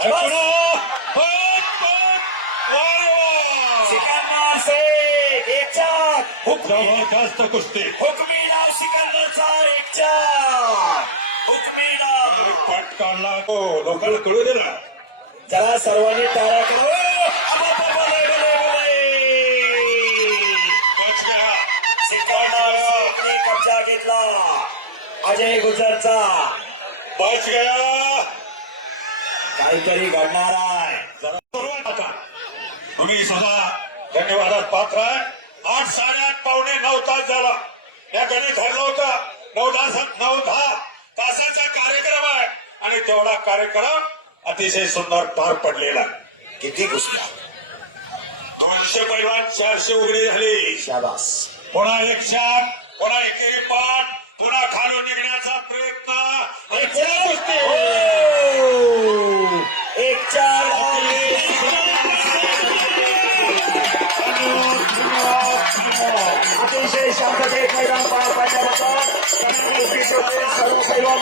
जबरदस्त कुस्ती. हुकमी नाव सिकंदरचा एक चार. हुकमी नाव. पट काढला तो लोकांना कळू दे ना. चला सर्वांनी टाळ्या करू. सिकंदरने कब्जा घेतला अजय गुजरचा. बच गया. काहीतरी घडणार आहे. तुम्ही सुद्धा धन्यवादात पात्र आहे. 8, 8:30 पावणे 9 तास झाला. या गणित ठरलं होतं 9-10 तासाचा कार्यक्रम आहे आणि तेवढा कार्यक्रम अतिशय सुंदर पार पडलेला. किती कुस्ती. 200 पैलवान 400 उघडी झाली. शाबास. पुन्हा 100 पुन्हा एकेरी पाठ पुन्हा खालून निघण्याचा प्रयत्न. एक चार. अतिशय शांततेत मैदान पार पाडल्याबद्दल सर्व पैलवान